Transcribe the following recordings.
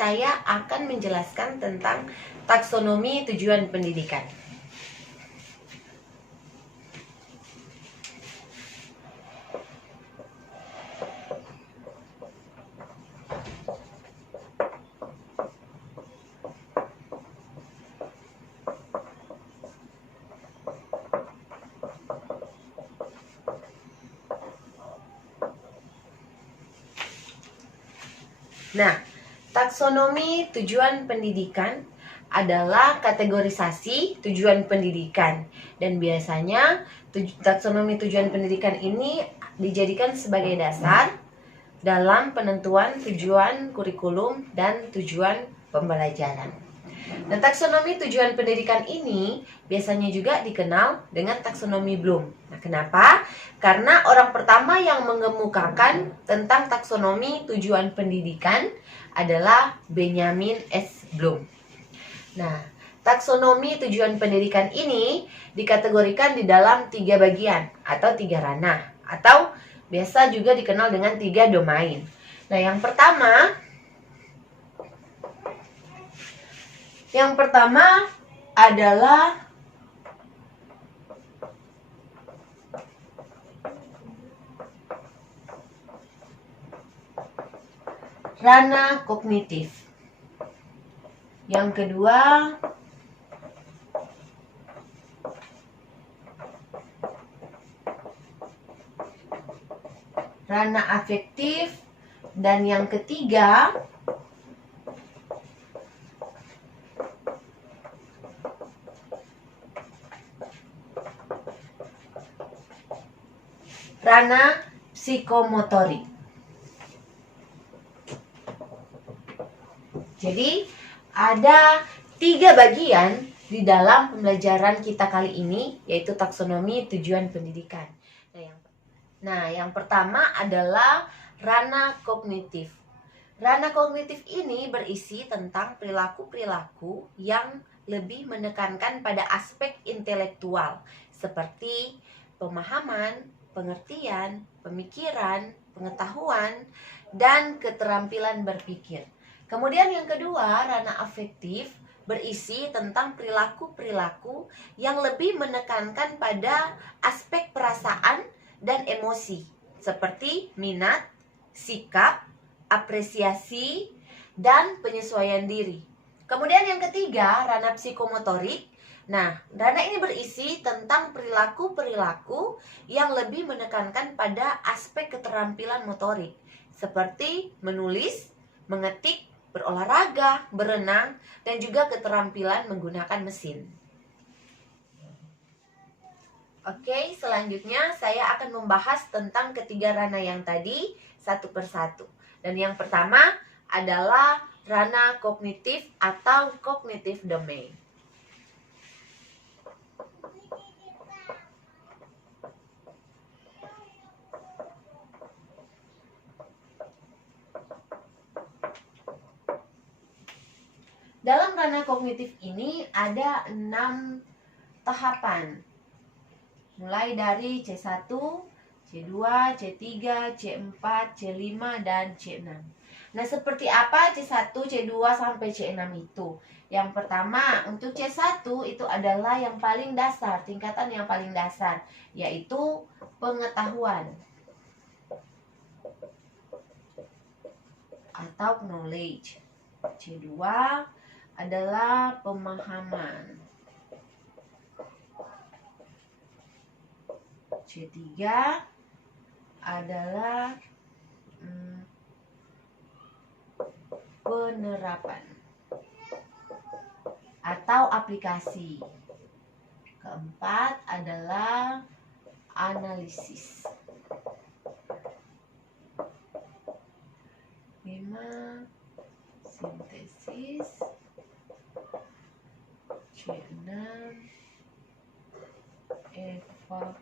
saya akan menjelaskan tentang taksonomi tujuan pendidikan. Nah, taksonomi tujuan pendidikan adalah kategorisasi tujuan pendidikan, dan biasanya taksonomi tujuan pendidikan ini dijadikan sebagai dasar dalam penentuan tujuan kurikulum dan tujuan pembelajaran. Nah, taksonomi tujuan pendidikan ini biasanya juga dikenal dengan taksonomi Bloom. Nah, kenapa? Karena orang pertama yang mengemukakan tentang taksonomi tujuan pendidikan adalah Benjamin S. Bloom. Nah, taksonomi tujuan pendidikan ini dikategorikan di dalam 3 bagian atau 3 ranah, atau biasa juga dikenal dengan 3 domain. Nah, yang pertama adalah ranah kognitif. Yang kedua ranah afektif, dan yang ketiga ranah psikomotorik. Jadi ada 3 bagian di dalam pembelajaran kita kali ini, yaitu taksonomi tujuan pendidikan. Nah, yang pertama adalah ranah kognitif. Ranah kognitif ini berisi tentang perilaku-perilaku yang lebih menekankan pada aspek intelektual, seperti pemahaman, pengertian, pemikiran, pengetahuan, dan keterampilan berpikir. Kemudian yang kedua, ranah afektif berisi tentang perilaku-perilaku yang lebih menekankan pada aspek perasaan dan emosi, seperti minat, sikap, apresiasi, dan penyesuaian diri. Kemudian yang ketiga, ranah psikomotorik. Nah, ranah ini berisi tentang perilaku-perilaku yang lebih menekankan pada aspek keterampilan motorik, seperti menulis, mengetik, berolahraga, berenang, dan juga keterampilan menggunakan mesin. Oke, selanjutnya saya akan membahas tentang ketiga ranah yang tadi satu persatu. Dan yang pertama adalah ranah kognitif atau cognitive domain. Dalam ranah kognitif ini ada 6 tahapan, mulai dari C1, C2, C3, C4, C5, dan C6. Nah, seperti apa C1, C2, sampai C6 itu? Yang pertama, untuk C1 itu adalah yang paling dasar, tingkatan yang paling dasar, yaitu pengetahuan atau knowledge. C2 adalah pemahaman. C3 adalah penerapan atau aplikasi. Keempat adalah analisis. 5 sintesis. C6 evaluasi.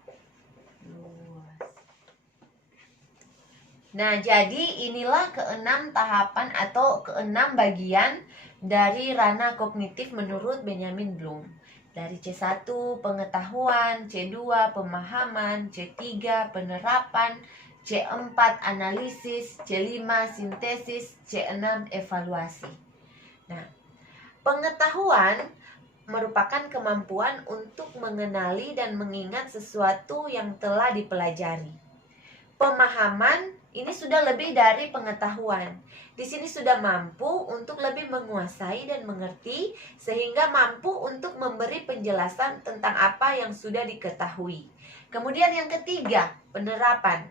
Nah, jadi inilah ke-6 tahapan atau ke-6 bagian dari ranah kognitif menurut Benjamin Bloom. Dari C1 pengetahuan, C2 pemahaman, C3 penerapan, C4 analisis, C5 sintesis, C6 evaluasi. Nah, pengetahuan merupakan kemampuan untuk mengenali dan mengingat sesuatu yang telah dipelajari. Pemahaman ini sudah lebih dari pengetahuan. Di sini sudah mampu untuk lebih menguasai dan mengerti, sehingga mampu untuk memberi penjelasan tentang apa yang sudah diketahui. Kemudian yang ketiga, penerapan.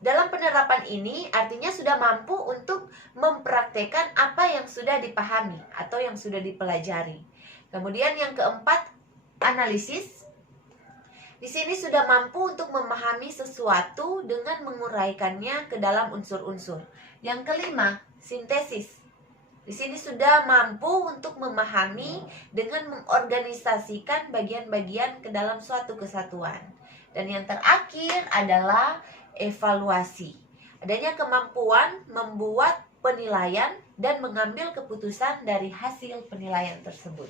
Dalam penerapan ini artinya sudah mampu untuk mempraktekkan apa yang sudah dipahami atau yang sudah dipelajari. Kemudian yang keempat, analisis. Di sini sudah mampu untuk memahami sesuatu dengan menguraikannya ke dalam unsur-unsur. Yang kelima, sintesis. Di sini sudah mampu untuk memahami dengan mengorganisasikan bagian-bagian ke dalam suatu kesatuan. Dan yang terakhir adalah evaluasi. Adanya kemampuan membuat penilaian dan mengambil keputusan dari hasil penilaian tersebut.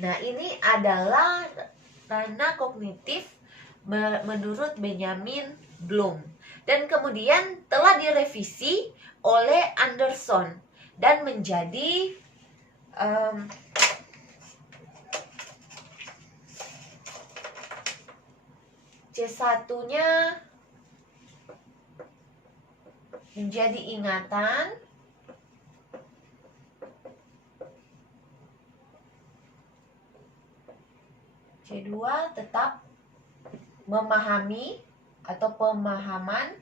Nah, ini adalah ranah kognitif menurut Benjamin Bloom. Dan kemudian telah direvisi oleh Anderson dan menjadi C1-nya menjadi ingatan, C2 tetap memahami atau pemahaman.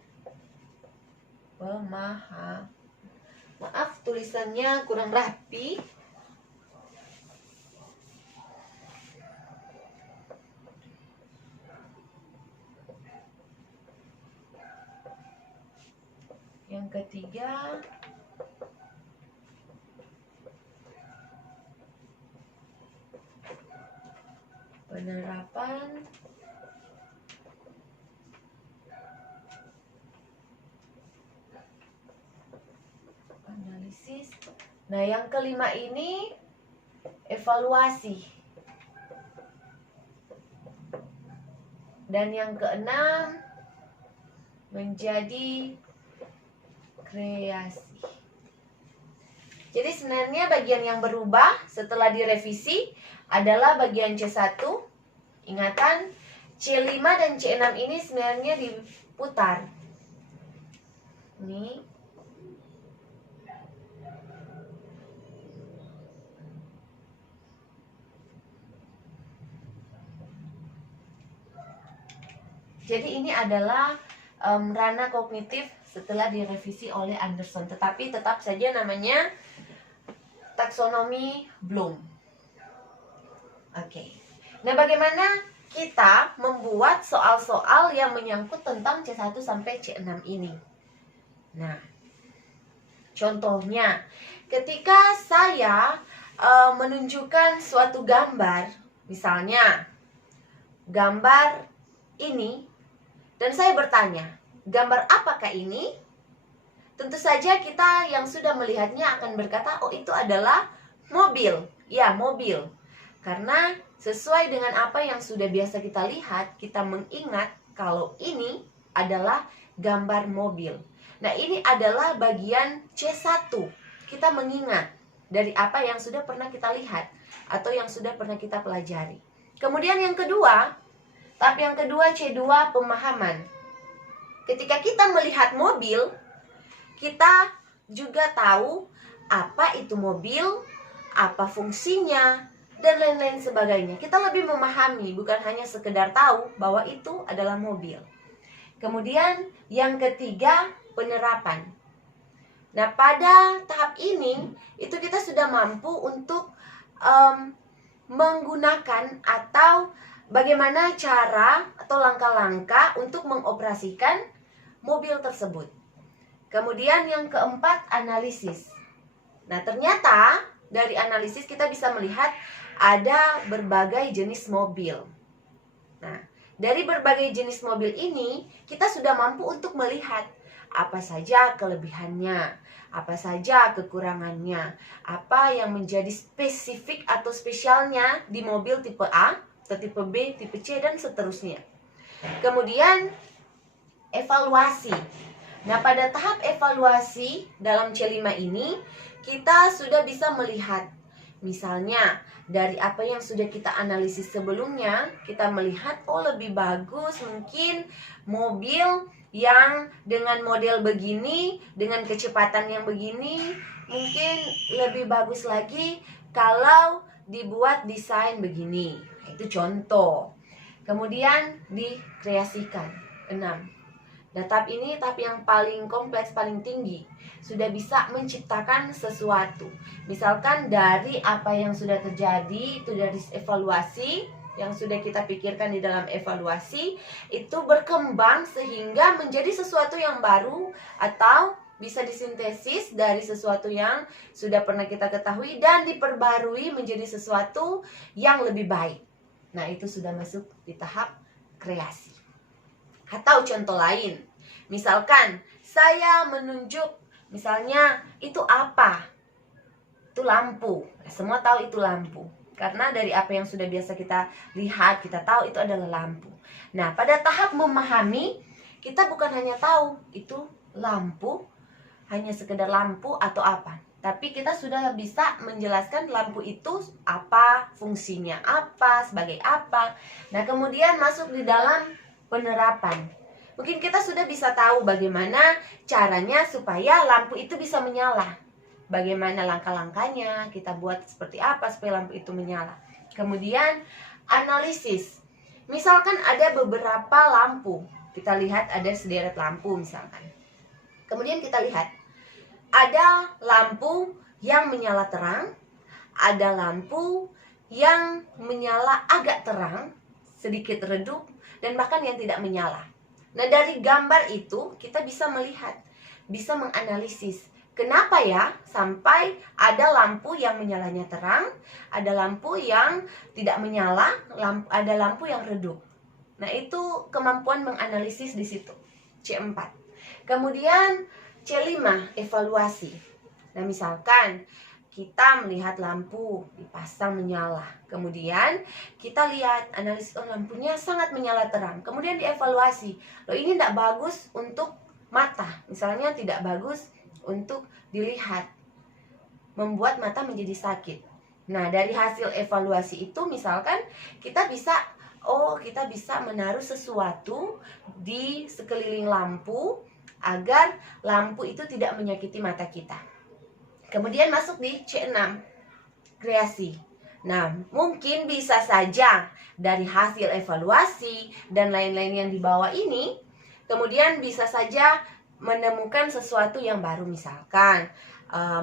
Maaf, tulisannya kurang rapi. Yang ketiga, penerapan. Analisis. Nah, yang kelima ini evaluasi. Dan yang keenam menjadi kreasi. Jadi sebenarnya bagian yang berubah setelah direvisi adalah bagian C1, ingatan. C5 dan C6 ini sebenarnya diputar. Ini. Jadi ini adalah ranah kognitif setelah direvisi oleh Anderson, tetapi tetap saja namanya taksonomi Bloom. Oke. Nah, bagaimana kita membuat soal-soal yang menyangkut tentang C1 sampai C6 ini? Nah, contohnya ketika saya menunjukkan suatu gambar, misalnya gambar ini, dan saya bertanya, gambar apakah ini? Tentu saja kita yang sudah melihatnya akan berkata, oh itu adalah mobil. Ya, mobil. Karena sesuai dengan apa yang sudah biasa kita lihat, kita mengingat kalau ini adalah gambar mobil. Nah, ini adalah bagian C1. Kita mengingat dari apa yang sudah pernah kita lihat atau yang sudah pernah kita pelajari. Kemudian yang kedua, tahap yang kedua C2, pemahaman. Ketika kita melihat mobil, kita juga tahu apa itu mobil, apa fungsinya, dan lain-lain sebagainya. Kita lebih memahami, bukan hanya sekedar tahu bahwa itu adalah mobil. Kemudian yang ketiga, penerapan. Nah, pada tahap ini, itu kita sudah mampu untuk menggunakan atau bagaimana cara atau langkah-langkah untuk mengoperasikan mobil tersebut. Kemudian yang keempat, analisis. Nah, ternyata dari analisis kita bisa melihat ada berbagai jenis mobil. Nah, dari berbagai jenis mobil ini kita sudah mampu untuk melihat apa saja kelebihannya, apa saja kekurangannya, apa yang menjadi spesifik atau spesialnya di mobil tipe A, atau tipe B, tipe C, dan seterusnya. Kemudian evaluasi. Nah, pada tahap evaluasi dalam C5 ini kita sudah bisa melihat. Misalnya, dari apa yang sudah kita analisis sebelumnya, kita melihat, oh lebih bagus mungkin mobil yang dengan model begini, dengan kecepatan yang begini, mungkin lebih bagus lagi kalau dibuat desain begini. Itu contoh. Kemudian dikreasikan. 6. Nah, tahap ini tahap yang paling kompleks, paling tinggi. Sudah bisa menciptakan sesuatu. Misalkan dari apa yang sudah terjadi, itu dari evaluasi yang sudah kita pikirkan di dalam evaluasi, itu berkembang sehingga menjadi sesuatu yang baru, atau bisa disintesis dari sesuatu yang sudah pernah kita ketahui dan diperbarui menjadi sesuatu yang lebih baik. Nah, itu sudah masuk di tahap kreasi. Atau contoh lain, misalkan saya menunjuk, misalnya itu apa? Itu lampu. Semua tahu itu lampu. Karena dari apa yang sudah biasa kita lihat, kita tahu itu adalah lampu. Nah, pada tahap memahami, kita bukan hanya tahu itu lampu, hanya sekedar lampu atau apa. Tapi kita sudah bisa menjelaskan lampu itu apa, fungsinya apa, sebagai apa. Nah, kemudian masuk di dalam penerapan. Mungkin kita sudah bisa tahu bagaimana caranya supaya lampu itu bisa menyala. Bagaimana langkah-langkahnya, kita buat seperti apa supaya lampu itu menyala. Kemudian analisis. Misalkan ada beberapa lampu. Kita lihat ada sederet lampu misalkan. Kemudian kita lihat ada lampu yang menyala terang, ada lampu yang menyala agak terang, sedikit redup, dan bahkan yang tidak menyala. Nah, dari gambar itu kita bisa melihat, bisa menganalisis kenapa ya sampai ada lampu yang menyalanya terang, ada lampu yang tidak menyala, ada lampu yang redup. Nah, itu kemampuan menganalisis di situ. C4. Kemudian C5, evaluasi. Nah, misalkan kita melihat lampu dipasang menyala. Kemudian kita lihat analisis, oh lampunya sangat menyala terang. Kemudian dievaluasi. Loh, ini tidak bagus untuk mata. Misalnya tidak bagus untuk dilihat, membuat mata menjadi sakit. Nah, dari hasil evaluasi itu misalkan kita bisa menaruh sesuatu di sekeliling lampu agar lampu itu tidak menyakiti mata kita. Kemudian masuk di C6, kreasi. Nah, mungkin bisa saja dari hasil evaluasi dan lain-lain yang di bawah ini, kemudian bisa saja menemukan sesuatu yang baru, misalkan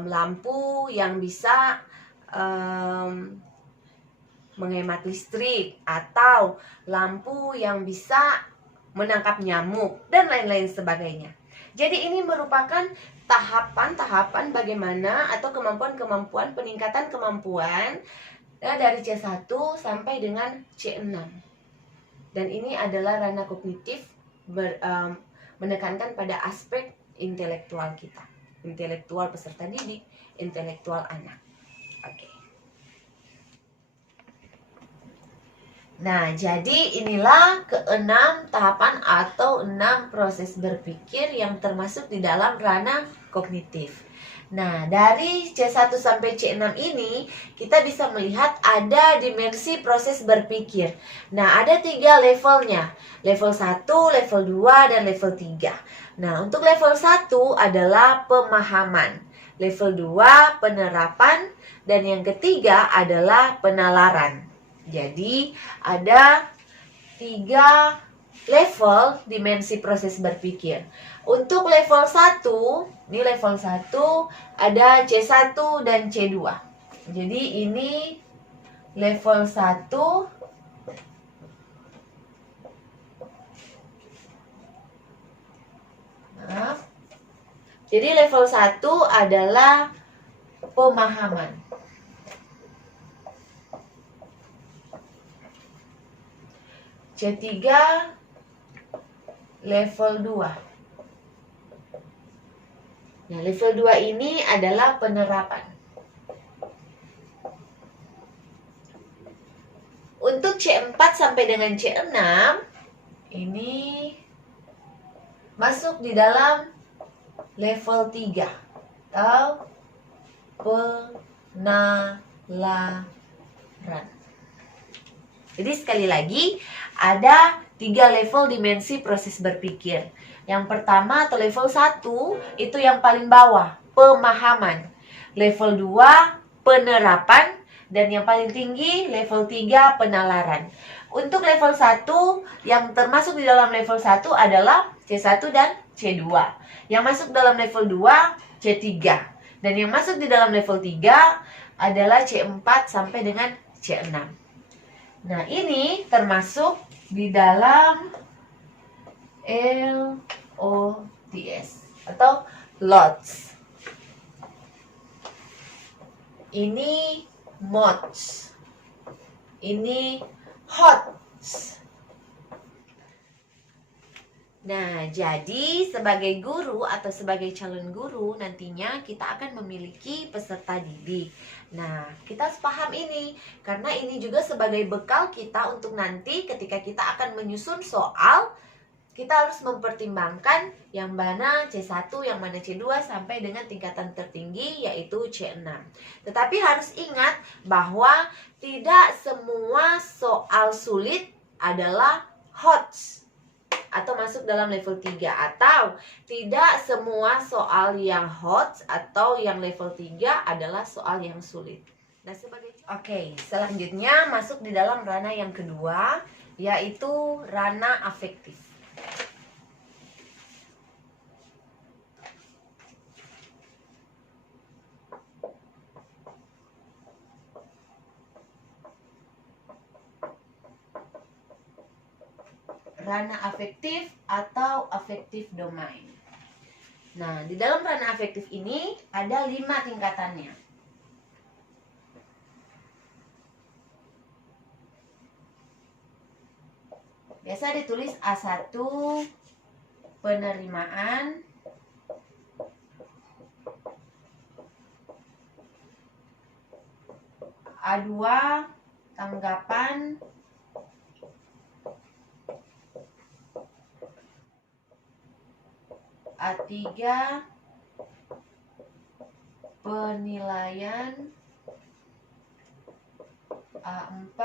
lampu yang bisa menghemat listrik, atau lampu yang bisa menangkap nyamuk, dan lain-lain sebagainya. Jadi ini merupakan tahapan-tahapan bagaimana atau kemampuan-kemampuan, peningkatan kemampuan dari C1 sampai dengan C6. Dan ini adalah ranah kognitif menekankan pada aspek intelektual kita, intelektual peserta didik, intelektual anak. Oke. Nah, jadi inilah ke-6 tahapan atau 6 proses berpikir yang termasuk di dalam ranah kognitif. Nah, dari C1 sampai C6 ini kita bisa melihat ada dimensi proses berpikir. Nah, ada 3 levelnya. Level 1, level 2, dan level 3. Nah, untuk level 1 adalah pemahaman. Level 2 penerapan, dan yang ketiga adalah penalaran. Jadi, ada 3 level dimensi proses berpikir. Untuk level 1, ini level 1 ada C1 dan C2. Jadi ini level 1. Maaf. Jadi level 1 adalah pemahaman. C3 level 2. Nah, level 2 ini adalah penerapan. Untuk C4 sampai dengan C6 ini masuk di dalam level 3 atau penalaran. Jadi sekali lagi, ada 3 level dimensi proses berpikir. Yang pertama atau level 1 itu yang paling bawah, pemahaman. Level 2 penerapan, dan yang paling tinggi level 3 penalaran. Untuk level 1 yang termasuk di dalam level 1 adalah C1 dan C2. Yang masuk dalam level 2 C3. Dan yang masuk di dalam level 3 adalah C4 sampai dengan C6. Nah, ini termasuk di dalam LOTS atau LOTS. Ini MOTS. Ini HOTS. Nah, jadi sebagai guru atau sebagai calon guru nantinya kita akan memiliki peserta didik. Nah, kita harus paham ini karena ini juga sebagai bekal kita untuk nanti ketika kita akan menyusun soal, kita harus mempertimbangkan yang mana C1, yang mana C2 sampai dengan tingkatan tertinggi yaitu C6. Tetapi harus ingat bahwa tidak semua soal sulit adalah HOTS atau masuk dalam level 3, atau tidak semua soal yang HOTS atau yang level 3 adalah soal yang sulit. Nah, Oke, selanjutnya masuk di dalam ranah yang kedua, yaitu ranah afektif. Ranah afektif atau affective domain. Nah, di dalam ranah afektif ini ada 5 tingkatannya. Biasa ditulis A1 penerimaan, A2 tanggapan, A3 penilaian, A4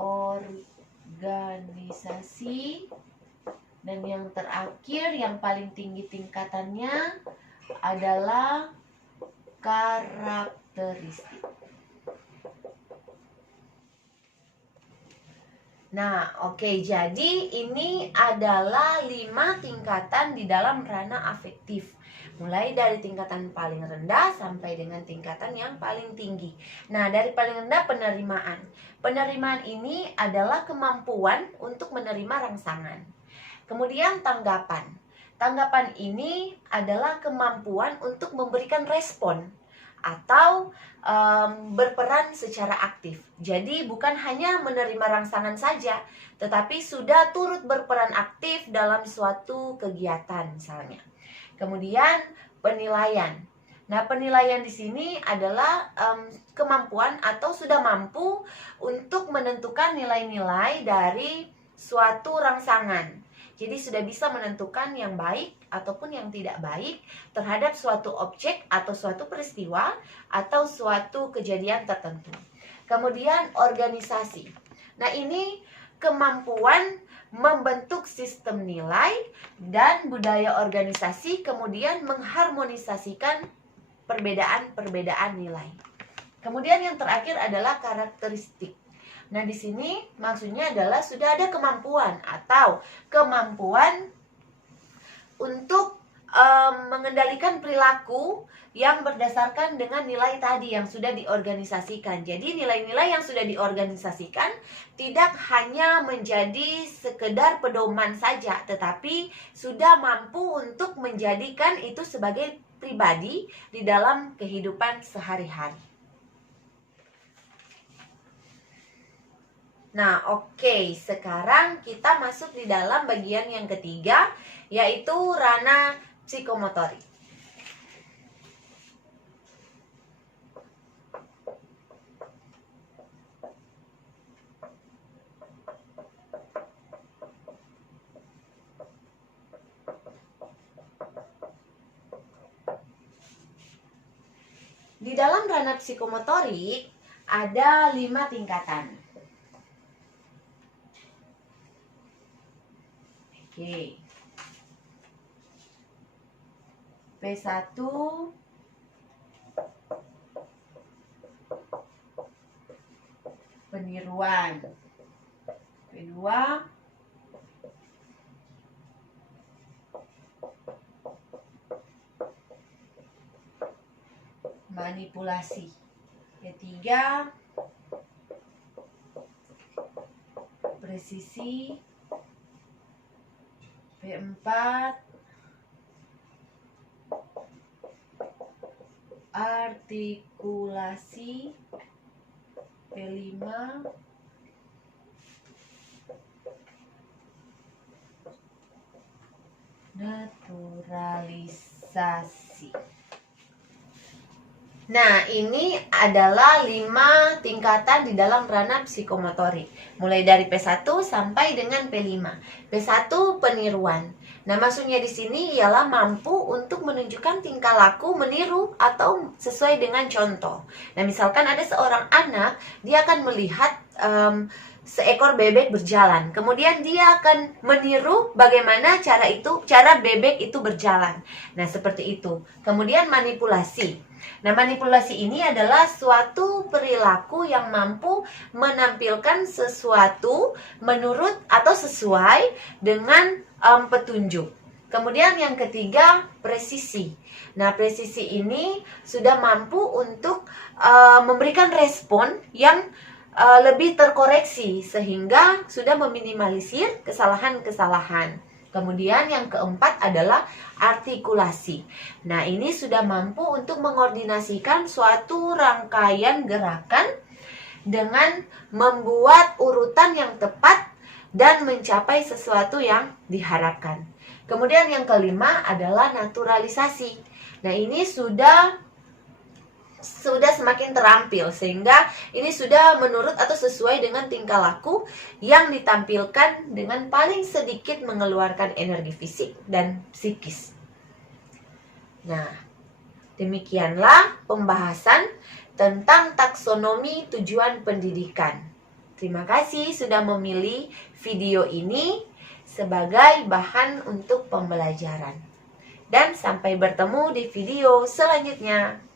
organisasi, dan yang terakhir yang paling tinggi tingkatannya adalah karakteristik. Nah, oke, jadi ini adalah 5 tingkatan di dalam ranah afektif. Mulai dari tingkatan paling rendah sampai dengan tingkatan yang paling tinggi. Nah, dari paling rendah penerimaan. Penerimaan ini adalah kemampuan untuk menerima rangsangan. Kemudian tanggapan. Tanggapan ini adalah kemampuan untuk memberikan respon atau berperan secara aktif. Jadi bukan hanya menerima rangsangan saja, tetapi sudah turut berperan aktif dalam suatu kegiatan misalnya. Kemudian penilaian. Nah, penilaian di sini adalah kemampuan atau sudah mampu untuk menentukan nilai-nilai dari suatu rangsangan. Jadi sudah bisa menentukan yang baik ataupun yang tidak baik terhadap suatu objek atau suatu peristiwa atau suatu kejadian tertentu. Kemudian organisasi. Nah, ini kemampuan membentuk sistem nilai dan budaya organisasi, kemudian mengharmonisasikan perbedaan-perbedaan nilai. Kemudian yang terakhir adalah karakteristik. Nah, di sini maksudnya adalah sudah ada kemampuan atau kemampuan untuk mengendalikan perilaku yang berdasarkan dengan nilai tadi yang sudah diorganisasikan. Jadi nilai-nilai yang sudah diorganisasikan tidak hanya menjadi sekedar pedoman saja, tetapi sudah mampu untuk menjadikan itu sebagai pribadi di dalam kehidupan sehari-hari. Nah, oke, sekarang kita masuk di dalam bagian yang ketiga, yaitu ranah psikomotorik. Di dalam ranah psikomotorik ada 5 tingkatan. Oke. P1 peniruan. P2 manipulasi. P3 presisi. P4 artikulasi. P5 naturalisasi. Nah, ini adalah 5 tingkatan di dalam ranah psikomotorik. Mulai dari P1 sampai dengan P5. P1 peniruan. Nah, maksudnya di sini ialah mampu untuk menunjukkan tingkah laku meniru atau sesuai dengan contoh. Nah, misalkan ada seorang anak, dia akan melihat seekor bebek berjalan. Kemudian dia akan meniru bagaimana cara bebek itu berjalan. Nah, seperti itu. Kemudian manipulasi. Nah, manipulasi ini adalah suatu perilaku yang mampu menampilkan sesuatu menurut atau sesuai dengan petunjuk. Kemudian yang ketiga, presisi. Nah, presisi ini sudah mampu untuk memberikan respon yang lebih terkoreksi sehingga sudah meminimalisir kesalahan-kesalahan. Kemudian yang keempat adalah artikulasi. Nah, ini sudah mampu untuk mengordinasikan suatu rangkaian gerakan dengan membuat urutan yang tepat dan mencapai sesuatu yang diharapkan. Kemudian yang kelima adalah naturalisasi. Nah, ini sudah semakin terampil sehingga ini sudah menurut atau sesuai dengan tingkah laku yang ditampilkan dengan paling sedikit mengeluarkan energi fisik dan psikis. Nah, demikianlah pembahasan tentang taksonomi tujuan pendidikan. Terima kasih sudah memilih video ini sebagai bahan untuk pembelajaran. Dan sampai bertemu di video selanjutnya.